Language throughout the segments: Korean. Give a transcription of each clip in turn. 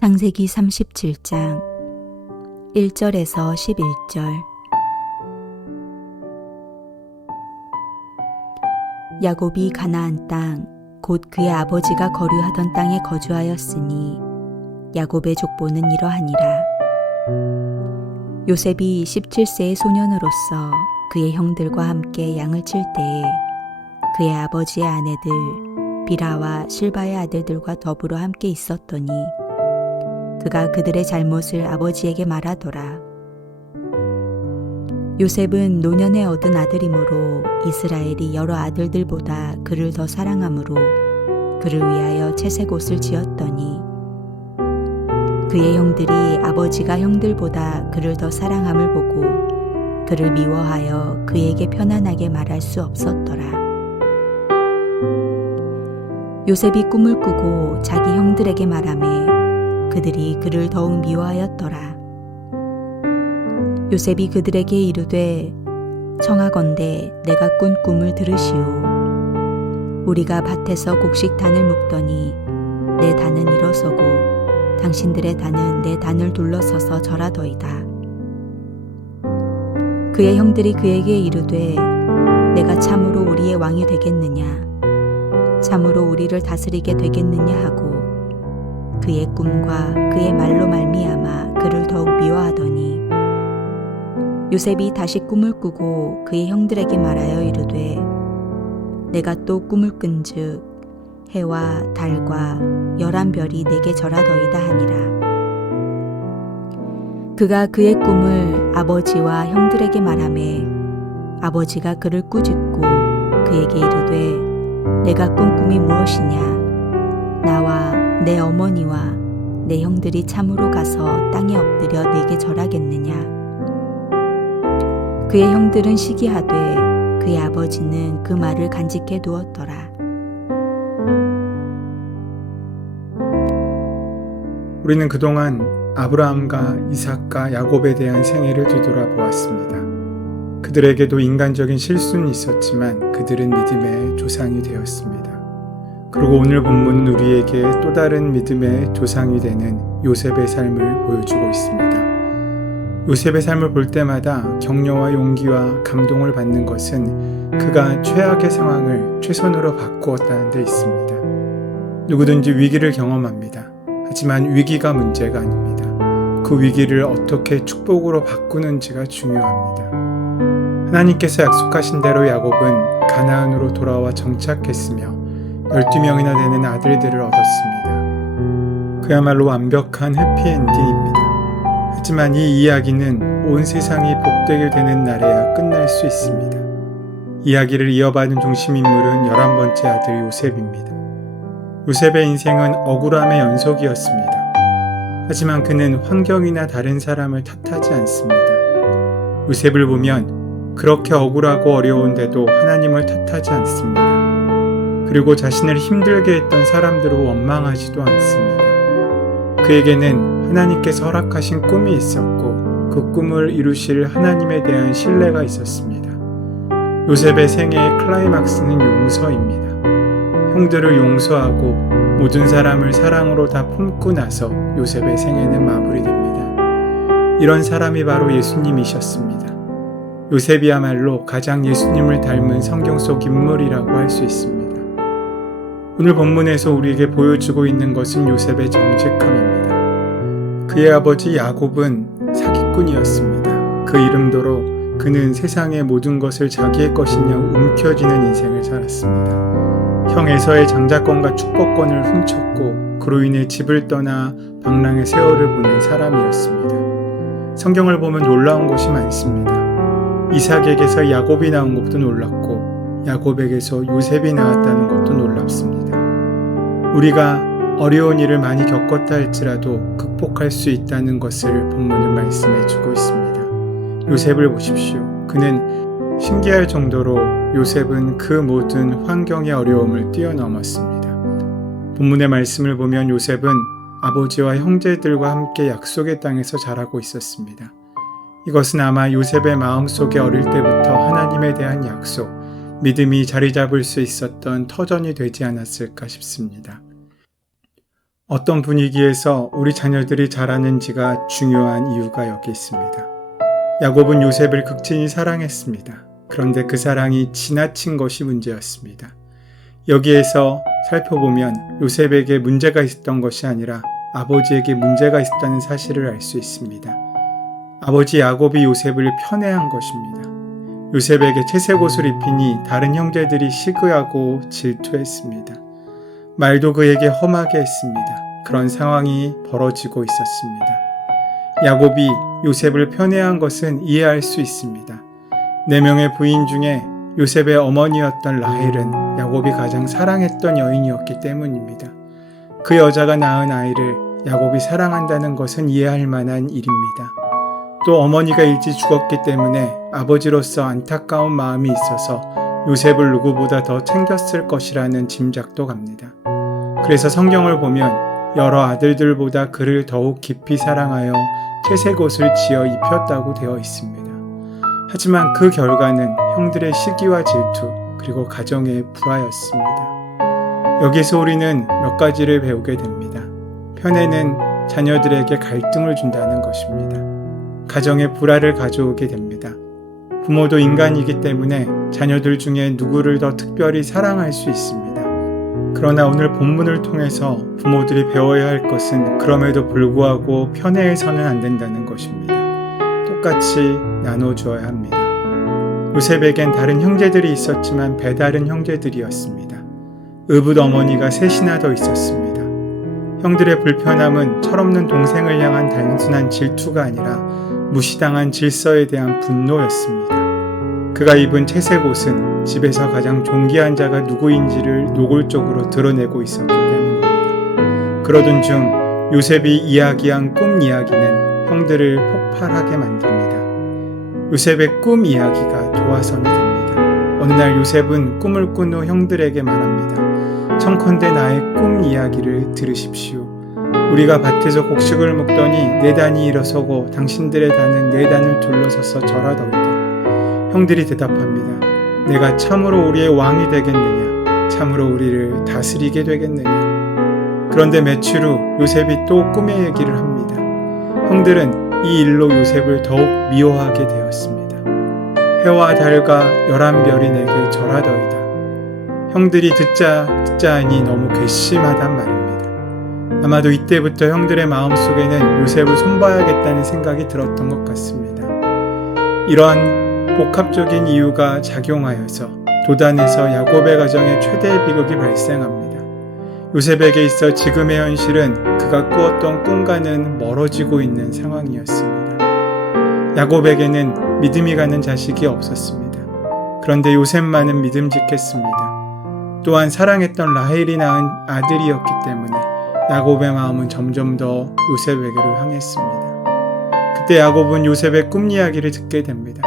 창세기 37장 1절에서 11절. 야곱이 가나안 땅, 곧 그의 아버지가 거류하던 땅에 거주하였으니 야곱의 족보는 이러하니라. 요셉이 17세의 소년으로서 그의 형들과 함께 양을 칠 때에 그의 아버지의 아내들 비라와 실바의 아들들과 더불어 함께 있었더니 그가 그들의 잘못을 아버지에게 말하더라. 요셉은 노년에 얻은 아들이므로 이스라엘이 여러 아들들보다 그를 더 사랑하므로 그를 위하여 채색 옷을 지었더니 그의 형들이 아버지가 형들보다 그를 더 사랑함을 보고 그를 미워하여 그에게 편안하게 말할 수 없었더라. 요셉이 꿈을 꾸고 자기 형들에게 말하매 그들이 그를 더욱 미워하였더라. 요셉이 그들에게 이르되 청하건대 내가 꾼 꿈을 들으시오. 우리가 밭에서 곡식단을 묶더니 내 단은 일어서고 당신들의 단은 내 단을 둘러서서 절하더이다. 그의 형들이 그에게 이르되 내가 참으로 우리의 왕이 되겠느냐? 참으로 우리를 다스리게 되겠느냐 하고 그의 꿈과 그의 말로 말미암아 그를 더욱 미워하더니 요셉이 다시 꿈을 꾸고 그의 형들에게 말하여 이르되 내가 또 꿈을 꾼즉 해와 달과 11별이 내게 절하더이다 하니라. 그가 그의 꿈을 아버지와 형들에게 말하매 아버지가 그를 꾸짖고 그에게 이르되 내가 꾼 꿈이 무엇이냐? 나와 내 어머니와 내 형들이 참으로 가서 땅에 엎드려 내게 절하겠느냐? 그의 형들은 시기하되 그의 아버지는 그 말을 간직해 두었더라. 우리는 그동안 아브라함과 이삭과 야곱에 대한 생애를 뒤돌아보았습니다. 그들에게도 인간적인 실수는 있었지만 그들은 믿음의 조상이 되었습니다. 그리고 오늘 본문은 우리에게 또 다른 믿음의 조상이 되는 요셉의 삶을 보여주고 있습니다. 요셉의 삶을 볼 때마다 격려와 용기와 감동을 받는 것은 그가 최악의 상황을 최선으로 바꾸었다는 데 있습니다. 누구든지 위기를 경험합니다. 하지만 위기가 문제가 아닙니다. 그 위기를 어떻게 축복으로 바꾸는지가 중요합니다. 하나님께서 약속하신 대로 야곱은 가나안으로 돌아와 정착했으며 12명이나 되는 아들들을 얻었습니다. 그야말로 완벽한 해피엔딩입니다. 하지만 이 이야기는 온 세상이 복되게 되는 날에야 끝날 수 있습니다. 이야기를 이어받은 중심인물은 11번째 아들 요셉입니다. 요셉의 인생은 억울함의 연속이었습니다. 하지만 그는 환경이나 다른 사람을 탓하지 않습니다. 요셉을 보면 그렇게 억울하고 어려운데도 하나님을 탓하지 않습니다. 그리고 자신을 힘들게 했던 사람들을 원망하지도 않습니다. 그에게는 하나님께서 허락하신 꿈이 있었고 그 꿈을 이루실 하나님에 대한 신뢰가 있었습니다. 요셉의 생애의 클라이막스는 용서입니다. 형들을 용서하고 모든 사람을 사랑으로 다 품고 나서 요셉의 생애는 마무리됩니다. 이런 사람이 바로 예수님이셨습니다. 요셉이야말로 가장 예수님을 닮은 성경 속 인물이라고 할 수 있습니다. 오늘 본문에서 우리에게 보여주고 있는 것은 요셉의 정직함입니다. 그의 아버지 야곱은 사기꾼이었습니다. 그 이름도로 그는 세상의 모든 것을 자기의 것이냐 움켜쥐는 인생을 살았습니다. 형 에서의 장자권과 축복권을 훔쳤고 그로 인해 집을 떠나 방랑의 세월을 보낸 사람이었습니다. 성경을 보면 놀라운 것이 많습니다. 이삭에게서 야곱이 나온 것도 놀랍고 야곱에게서 요셉이 나왔다는 것도 놀랍습니다. 우리가 어려운 일을 많이 겪었다 할지라도 극복할 수 있다는 것을 본문은 말씀해 주고 있습니다. 요셉을 보십시오. 그는 신기할 정도로 요셉은 그 모든 환경의 어려움을 뛰어넘었습니다. 본문의 말씀을 보면 요셉은 아버지와 형제들과 함께 약속의 땅에서 자라고 있었습니다. 이것은 아마 요셉의 마음속에 어릴 때부터 하나님에 대한 약속, 믿음이 자리 잡을 수 있었던 터전이 되지 않았을까 싶습니다. 어떤 분위기에서 우리 자녀들이 자라는지가 중요한 이유가 여기 있습니다. 야곱은 요셉을 극진히 사랑했습니다. 그런데 그 사랑이 지나친 것이 문제였습니다. 여기에서 살펴보면 요셉에게 문제가 있었던 것이 아니라 아버지에게 문제가 있었다는 사실을 알 수 있습니다. 아버지 야곱이 요셉을 편애한 것입니다. 요셉에게 채색 옷을 입히니 다른 형제들이 시기하고 질투했습니다. 말도 그에게 험하게 했습니다. 그런 상황이 벌어지고 있었습니다. 야곱이 요셉을 편애한 것은 이해할 수 있습니다. 4명의 부인 중에 요셉의 어머니였던 라헬은 야곱이 가장 사랑했던 여인이었기 때문입니다. 그 여자가 낳은 아이를 야곱이 사랑한다는 것은 이해할 만한 일입니다. 또 어머니가 일찍 죽었기 때문에 아버지로서 안타까운 마음이 있어서 요셉을 누구보다 더 챙겼을 것이라는 짐작도 갑니다. 그래서 성경을 보면 여러 아들들보다 그를 더욱 깊이 사랑하여 채색 옷을 지어 입혔다고 되어 있습니다. 하지만 그 결과는 형들의 시기와 질투 그리고 가정의 불화였습니다. 여기서 우리는 몇 가지를 배우게 됩니다. 편애는 자녀들에게 갈등을 준다는 것입니다. 가정의 불화를 가져오게 됩니다. 부모도 인간이기 때문에 자녀들 중에 누구를 더 특별히 사랑할 수 있습니다. 그러나 오늘 본문을 통해서 부모들이 배워야 할 것은 그럼에도 불구하고 편애해서는 안 된다는 것입니다. 똑같이 나눠주어야 합니다. 요셉에겐 다른 형제들이 있었지만 배다른 형제들이었습니다. 의붓 어머니가 셋이나 더 있었습니다. 형들의 불편함은 철없는 동생을 향한 단순한 질투가 아니라 무시당한 질서에 대한 분노였습니다. 그가 입은 채색 옷은 집에서 가장 존귀한 자가 누구인지를 노골적으로 드러내고 있었기 때문입니다. 그러던 중 요셉이 이야기한 꿈 이야기는 형들을 폭발하게 만듭니다. 요셉의 꿈 이야기가 도화선이 됩니다. 어느 날 요셉은 꿈을 꾼 후 형들에게 말합니다. 청컨대 나의 꿈 이야기를 들으십시오. 우리가 밭에서 곡식을 먹더니 4단이 일어서고 당신들의 단은 4단을 둘러서서 절하더이다. 형들이 대답합니다. 내가 참으로 우리의 왕이 되겠느냐? 참으로 우리를 다스리게 되겠느냐? 그런데 며칠 후 요셉이 또 꿈의 얘기를 합니다. 형들은 이 일로 요셉을 더욱 미워하게 되었습니다. 해와 달과 11별이 내게 절하더이다. 형들이 듣자 하니 너무 괘씸하단 말입니다. 아마도 이때부터 형들의 마음속에는 요셉을 손봐야겠다는 생각이 들었던 것 같습니다. 이러한 복합적인 이유가 작용하여서 도단에서 야곱의 가정에 최대의 비극이 발생합니다. 요셉에게 있어 지금의 현실은 그가 꾸었던 꿈과는 멀어지고 있는 상황이었습니다. 야곱에게는 믿음이 가는 자식이 없었습니다. 그런데 요셉만은 믿음직했습니다. 또한 사랑했던 라헬이 낳은 아들이었기 때문에 야곱의 마음은 점점 더 요셉에게로 향했습니다. 그때 야곱은 요셉의 꿈 이야기를 듣게 됩니다.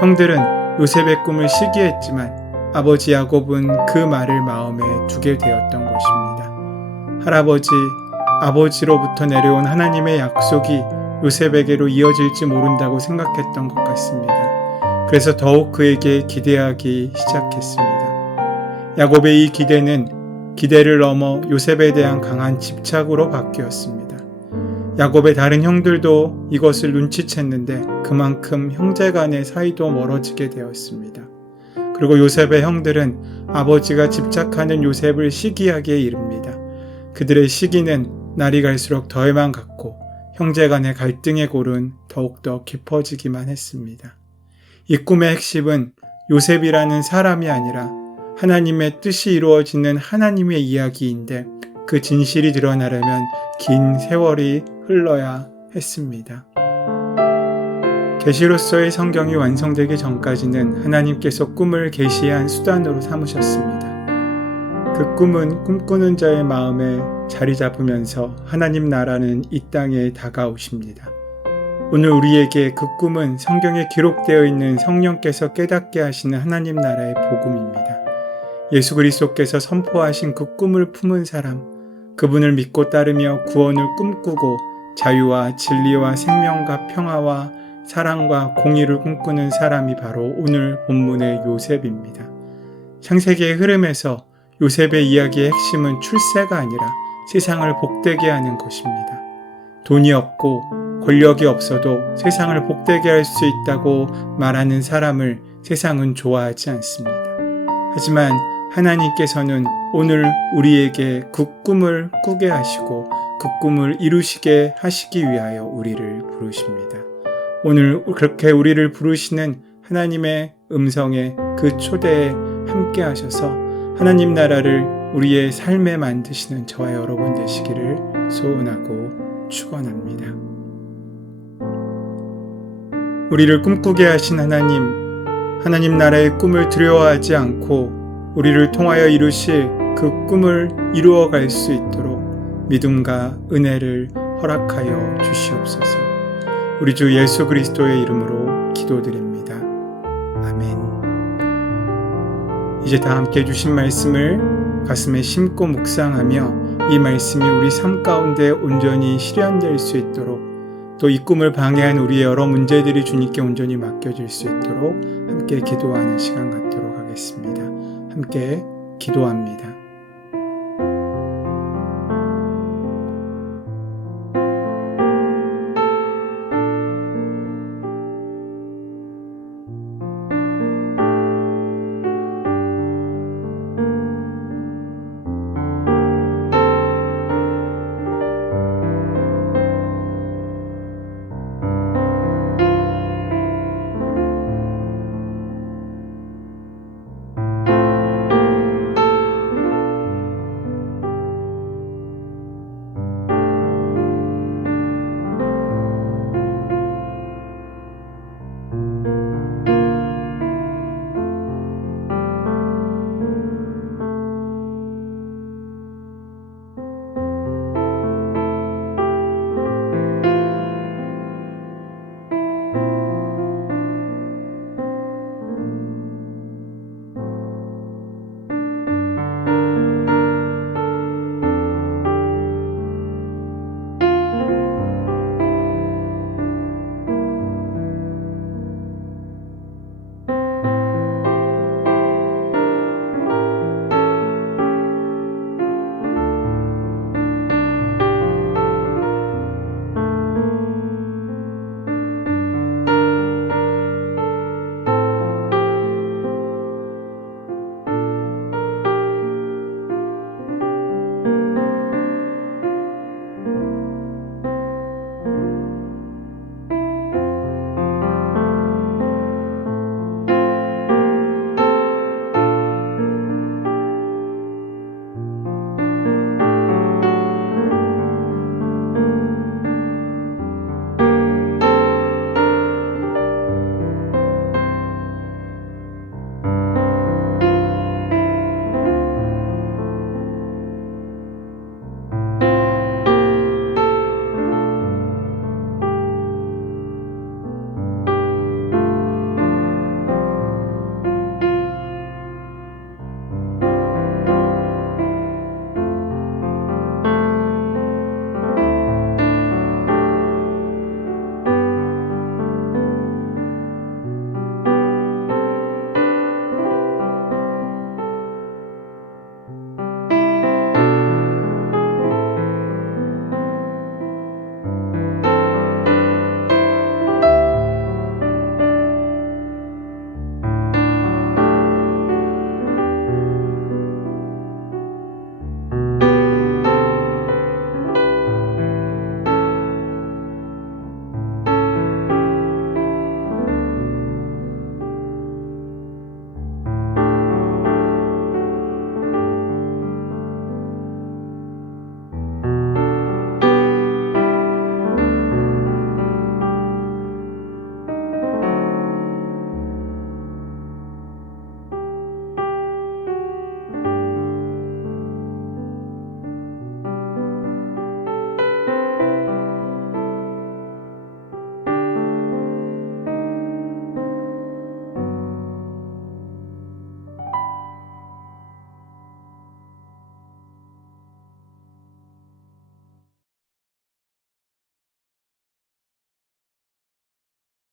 형들은 요셉의 꿈을 시기했지만 아버지 야곱은 그 말을 마음에 두게 되었던 것입니다. 할아버지, 아버지로부터 내려온 하나님의 약속이 요셉에게로 이어질지 모른다고 생각했던 것 같습니다. 그래서 더욱 그에게 기대하기 시작했습니다. 야곱의 이 기대를 넘어 요셉에 대한 강한 집착으로 바뀌었습니다. 야곱의 다른 형들도 이것을 눈치챘는데 그만큼 형제 간의 사이도 멀어지게 되었습니다. 그리고 요셉의 형들은 아버지가 집착하는 요셉을 시기하기에 이릅니다. 그들의 시기는 날이 갈수록 더해만 갔고 형제 간의 갈등의 골은 더욱더 깊어지기만 했습니다. 이 꿈의 핵심은 요셉이라는 사람이 아니라 하나님의 뜻이 이루어지는 하나님의 이야기인데 그 진실이 드러나려면 긴 세월이 흘러야 했습니다. 계시로서의 성경이 완성되기 전까지는 하나님께서 꿈을 계시한 수단으로 삼으셨습니다. 그 꿈은 꿈꾸는 자의 마음에 자리 잡으면서 하나님 나라는 이 땅에 다가오십니다. 오늘 우리에게 그 꿈은 성경에 기록되어 있는 성령께서 깨닫게 하시는 하나님 나라의 복음입니다. 예수 그리스도께서 선포하신 그 꿈을 품은 사람, 그분을 믿고 따르며 구원을 꿈꾸고 자유와 진리와 생명과 평화와 사랑과 공의를 꿈꾸는 사람이 바로 오늘 본문의 요셉입니다. 창세기의 흐름에서 요셉의 이야기의 핵심은 출세가 아니라 세상을 복되게 하는 것입니다. 돈이 없고 권력이 없어도 세상을 복되게 할 수 있다고 말하는 사람을 세상은 좋아하지 않습니다. 하지만 하나님께서는 오늘 우리에게 그 꿈을 꾸게 하시고 그 꿈을 이루시게 하시기 위하여 우리를 부르십니다. 오늘 그렇게 우리를 부르시는 하나님의 음성에 그 초대에 함께 하셔서 하나님 나라를 우리의 삶에 만드시는 저와 여러분 되시기를 소원하고 축원합니다. 우리를 꿈꾸게 하신 하나님 나라의 꿈을 두려워하지 않고 우리를 통하여 이루실 그 꿈을 이루어갈 수 있도록 믿음과 은혜를 허락하여 주시옵소서. 우리 주 예수 그리스도의 이름으로 기도드립니다. 아멘. 이제 다 함께 주신 말씀을 가슴에 심고 묵상하며 이 말씀이 우리 삶 가운데 온전히 실현될 수 있도록 또 이 꿈을 방해한 우리의 여러 문제들이 주님께 온전히 맡겨질 수 있도록 함께 기도하는 시간 갖도록 하겠습니다. 함께 기도합니다.